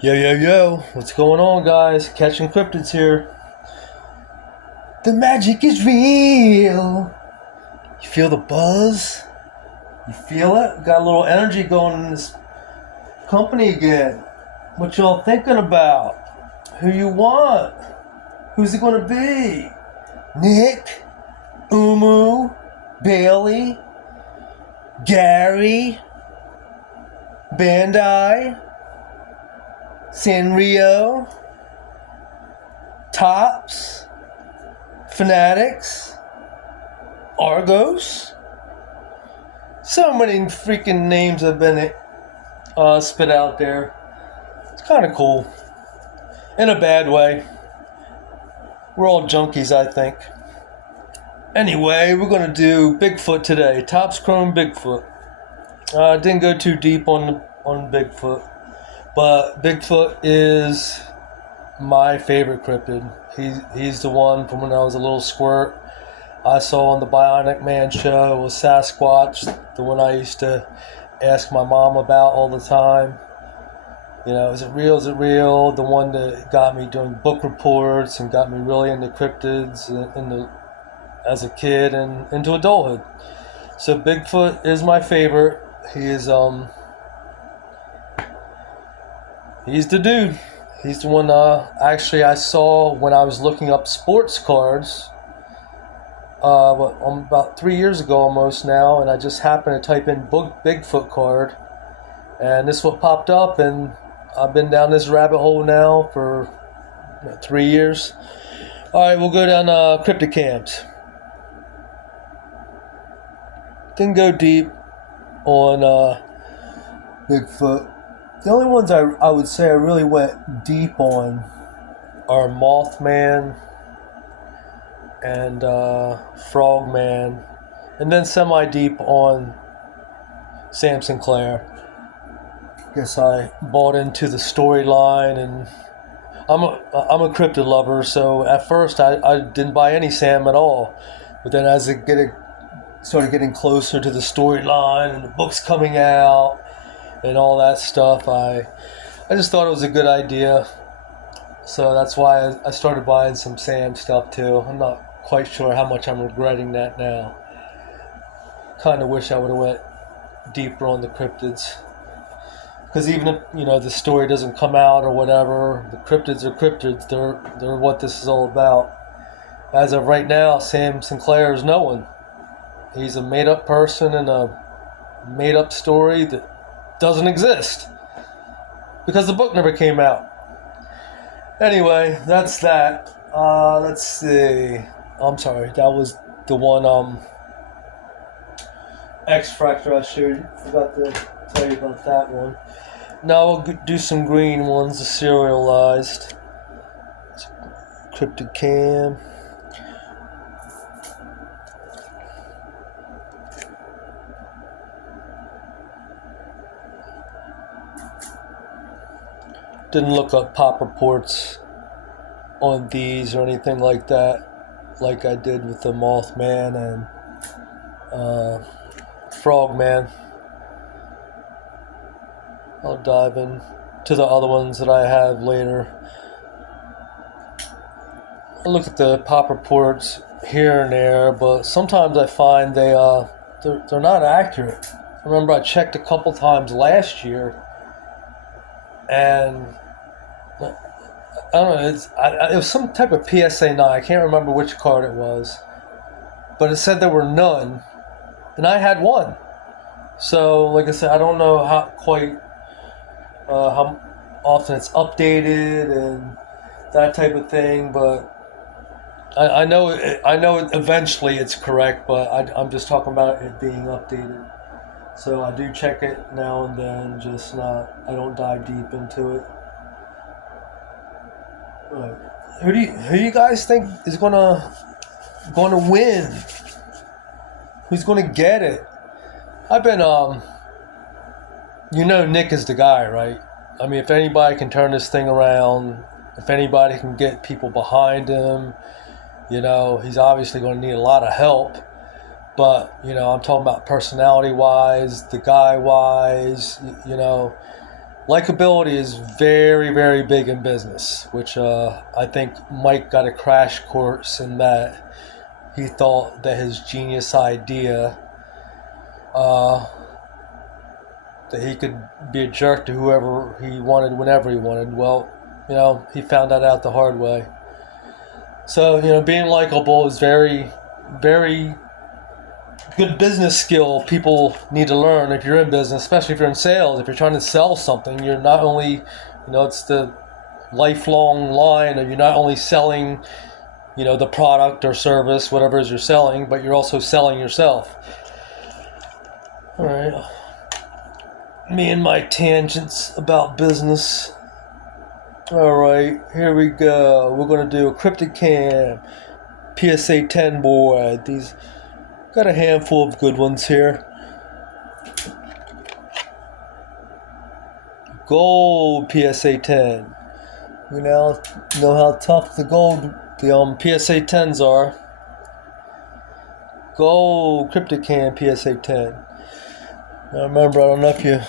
Yo, yo, yo, what's going on, guys? Catching cryptids here. The magic is real. You feel the buzz? You feel it? Got a little energy going in this company again. What y'all thinking about? Who you want? Who's it gonna be? Nick? Umu? Bailey? Gary? Bandai? Sanrio? Tops? Fanatics? Argos? So many freaking names have been spit out there. It's kind of cool. In a bad way. We're all junkies, I think. Anyway, we're going to do Bigfoot today. Topps Chrome Bigfoot. Didn't go too deep on Bigfoot. But Bigfoot is my favorite cryptid. He's the one from when I was a little squirt. I saw on the Bionic Man show was Sasquatch, the one I used to ask my mom about all the time. You know, is it real? Is it real? The one that got me doing book reports and got me really into cryptids as a kid and into adulthood. So Bigfoot is my favorite. He's the dude. He's the one actually I saw when I was looking up sports cards. About 3 years ago almost now, and I just happened to type in Bigfoot card, and this is what popped up, and I've been down this rabbit hole now for 3 years. Alright, we'll go down Crypticams. Didn't go deep on Bigfoot. The only ones I would say I really went deep on are Mothman and Frogman, and then semi-deep on Sam Sinclair. Guess I bought into the storyline, and I'm a cryptid lover, so at first I didn't buy any Sam at all. But then as it started getting closer to the storyline and the books coming out and all that stuff, I just thought it was a good idea. So that's why I started buying some Sam stuff too. I'm not quite sure how much I'm regretting that now. Kind of wish I would have went deeper on the cryptids. Because even if, the story doesn't come out or whatever, the cryptids are cryptids. They're what this is all about. As of right now, Sam Sinclair is no one. He's a made-up person in a made-up story that doesn't exist. Because the book never came out. Anyway, that's that. Let's see. I'm sorry, that was the one X Fractor I showed you. Forgot to tell you about that one. Now we'll do some green ones, the serialized. Cryptid Cam. Didn't look up pop reports on these or anything like that, like I did with the Mothman and Frogman. I'll dive in to the other ones that I have later. I look at the pop reports here and there, but sometimes I find they're not accurate. I remember I checked a couple times last year, and I don't know, it was some type of PSA 9. I can't remember which card it was, but it said there were none, and I had one. So, like I said, I don't know how often it's updated and that type of thing, but I know eventually it's correct, but I'm just talking about it being updated. So I do check it now and then, I don't dive deep into it. Who do you guys think is gonna win? Who's gonna get it? I've been Nick is the guy, right? I mean, if anybody can turn this thing around, if anybody can get people behind him, he's obviously going to need a lot of help. But, I'm talking about personality-wise, the guy-wise, likability is very, very big in business, which I think Mike got a crash course in that. He thought that his genius idea, that he could be a jerk to whoever he wanted whenever he wanted. Well, he found that out the hard way. So, being likable is very, very good business skill people need to learn if you're in business, especially if you're in sales. If you're trying to sell something, you're not only, it's the lifelong line of you're not only selling, the product or service, whatever it is you're selling, but you're also selling yourself. All right. Me and my tangents about business. All right, here we go. We're going to do a cryptic cam, PSA 10 board. These got a handful of good ones here. Gold PSA 10. You now know how tough the PSA 10s are. Gold cryptic cam PSA 10. Now remember, I don't know if you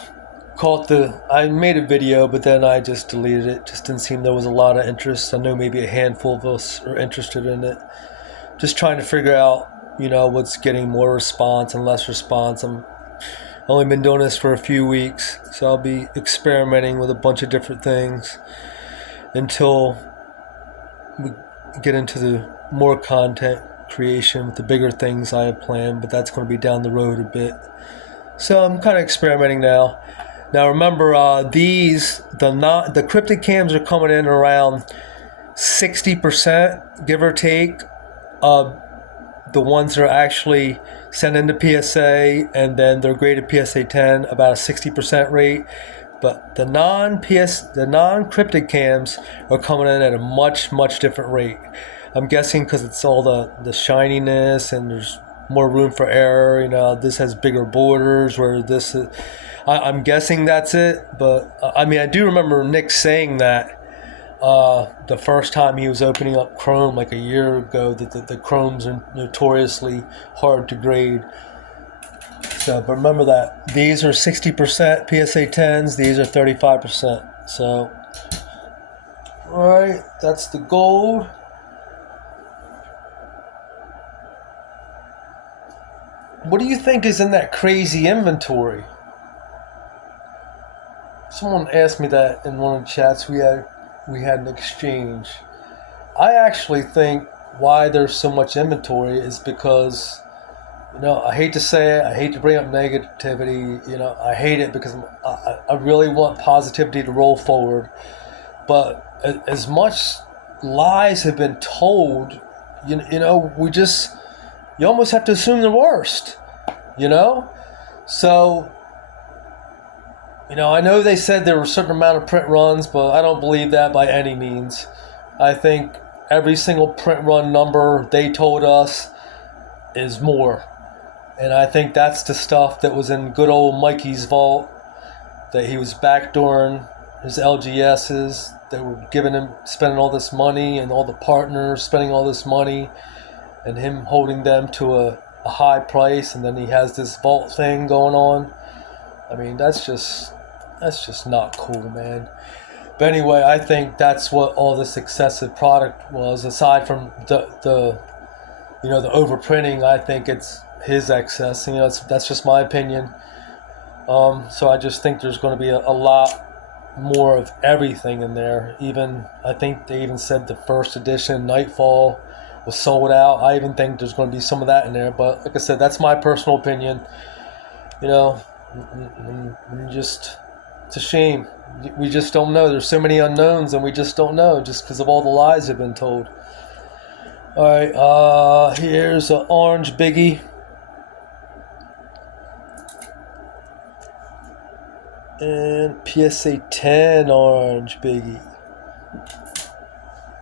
caught I made a video, but then I just deleted it. Just didn't seem there was a lot of interest. I know maybe a handful of us are interested in it. Just trying to figure out, what's getting more response and less response. I've only been doing this for a few weeks, so I'll be experimenting with a bunch of different things until we get into the more content creation with the bigger things I have planned, but that's going to be down the road a bit. So I'm kind of experimenting now. Now remember, the cryptic cams are coming in around 60%, give or take, the ones that are actually sent into PSA, and then they're graded PSA 10, about a 60% rate. But the non-cryptic cams are coming in at a much, much different rate. I'm guessing because it's all the shininess and there's more room for error. This has bigger borders, where this is, I'm guessing that's it. But I do remember Nick saying that the first time he was opening up Chrome like a year ago, that the Chromes are notoriously hard to grade. So, but remember that these are 60% PSA 10s, these are 35%. So, alright, that's the gold. What do you think is in that crazy inventory? Someone asked me that in one of the chats we had an exchange. I actually think why there's so much inventory is because, I hate to say it, I hate to bring up negativity, I hate it because I really want positivity to roll forward. But as much lies have been told, you almost have to assume the worst, So, I know they said there were a certain amount of print runs, but I don't believe that by any means. I think every single print run number they told us is more. And I think that's the stuff that was in good old Mikey's vault, that he was backdooring his LGSs, that were spending all this money, and all the partners spending all this money, and him holding them to a high price, and then he has this vault thing going on. That's just not cool, man. But anyway, I think that's what all this excessive product was. Aside from the overprinting, I think it's his excess. That's just my opinion. So I just think there's going to be a lot more of everything in there. Even I think they even said the first edition Nightfall was sold out. I even think there's going to be some of that in there. But like I said, that's my personal opinion. It's a shame. We just don't know. There's so many unknowns, and we just don't know, just because of all the lies that have been told. All right, here's an orange biggie. And PSA 10 orange biggie.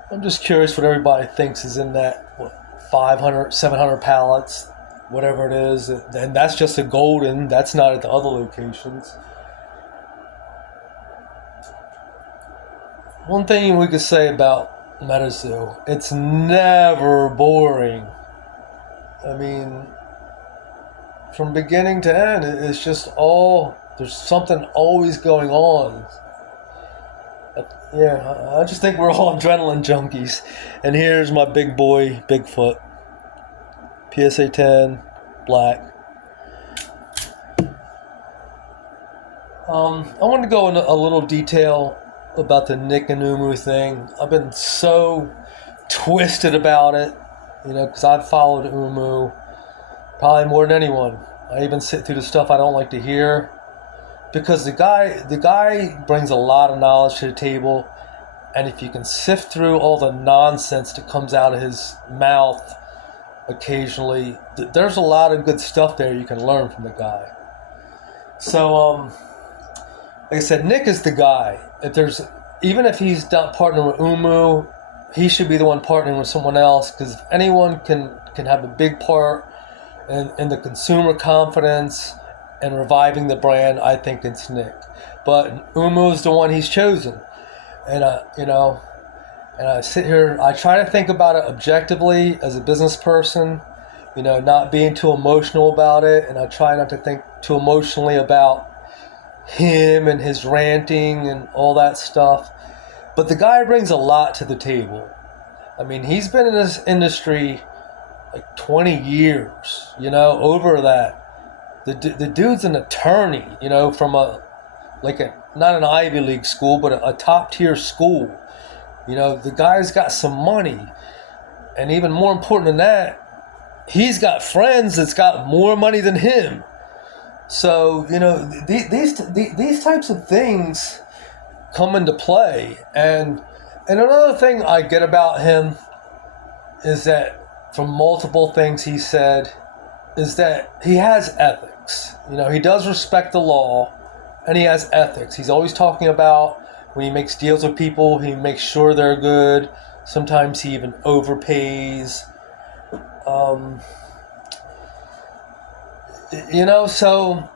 I'm just curious what everybody thinks is in that 500, 700 pallets, whatever it is. And that's just a golden. That's not at the other locations. One thing we could say about METAZOO, it's never boring. From beginning to end, it's just there's something always going on. Yeah, I just think we're all adrenaline junkies. And here's my big boy, Bigfoot. PSA 10, black. I want to go into a little detail about the Nick and Umu thing. I've been so twisted about it, because I've followed Umu probably more than anyone. I even sit through the stuff I don't like to hear because the guy brings a lot of knowledge to the table, and if you can sift through all the nonsense that comes out of his mouth occasionally, there's a lot of good stuff there you can learn from the guy. So, like I said, Nick is the guy. Even if he's not partnering with Umu, he should be the one partnering with someone else, because if anyone can have a big part in the consumer confidence and reviving the brand, I think it's Nick. But Umu is the one he's chosen, and I sit here. I try to think about it objectively as a business person, not being too emotional about it, and I try not to think too emotionally about him and his ranting and all that stuff. But the guy brings a lot to the table. I mean, he's been in this industry like 20 years, over that. The dude's an attorney, from not an Ivy League school, but a top tier school. The guy's got some money. And even more important than that, he's got friends that's got more money than him. So, these types of things come into play. And another thing I get about him is that, from multiple things he said, is that he has ethics. He does respect the law, and he has ethics. He's always talking about when he makes deals with people, he makes sure they're good. Sometimes he even overpays. So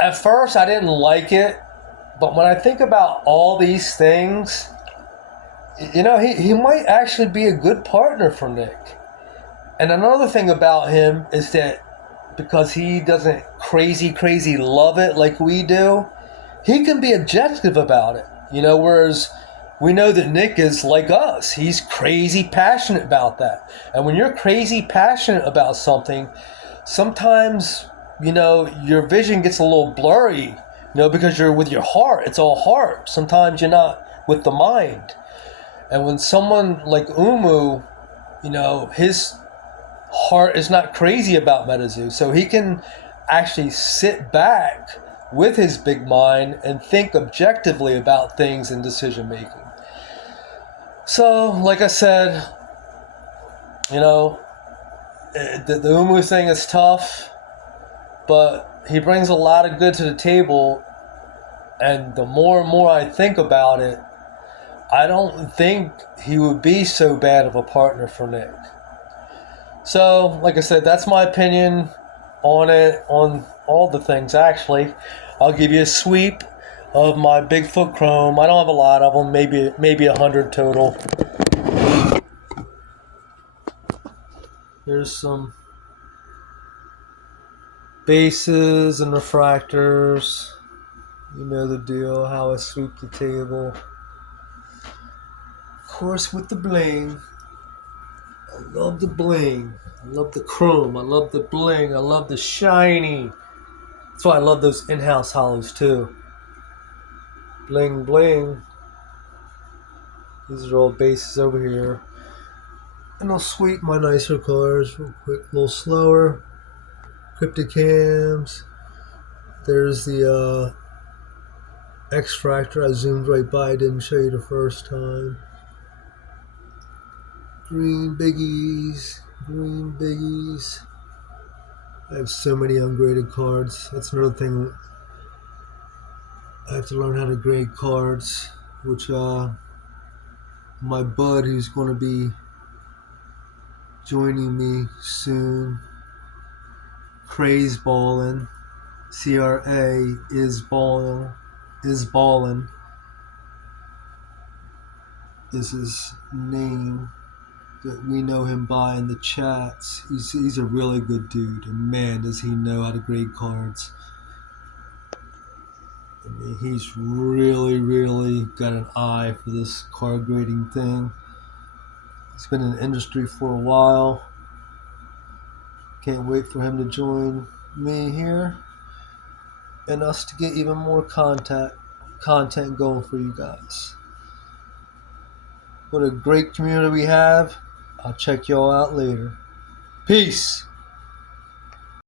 at first I didn't like it, but when I think about all these things, he might actually be a good partner for Nick. And another thing about him is that because he doesn't crazy love it like we do, he can be objective about it. Whereas we know that Nick is like us. He's crazy passionate about that. And when you're crazy passionate about something, sometimes, your vision gets a little blurry, because you're with your heart. It's all heart. Sometimes you're not with the mind. And when someone like Umu, his heart is not crazy about METAZOO, so he can actually sit back with his big mind and think objectively about things and decision making. So, like I said, the Umu thing is tough, but he brings a lot of good to the table, and the more and more I think about it, I don't think he would be so bad of a partner for Nick. So, like I said, that's my opinion on it, on all the things, actually. I'll give you a sweep of my Bigfoot Chrome. I don't have a lot of them, maybe 100 total. There's some bases and refractors. You know the deal, how I sweep the table. Of course, with the bling. I love the bling. I love the chrome. I love the bling. I love the shiny. That's why I love those in-house hollows too. Bling, bling. These are all bases over here. And I'll sweep my nicer cards real quick, a little slower. Crypticams. There's the X-Fractor. I zoomed right by. I didn't show you the first time. Green biggies. Green biggies. I have so many ungraded cards. That's another thing. I have to learn how to grade cards, which my bud, who's going to be joining me soon, Craze Ballin', CRA is ballin', is his name that we know him by in the chats. He's a really good dude, and man, does he know how to grade cards. I mean, he's really got an eye for this car grading thing. He's been in the industry for a while. Can't wait for him to join me here and us to get even more content going for you guys. What a great community we have. I'll check y'all out later. Peace.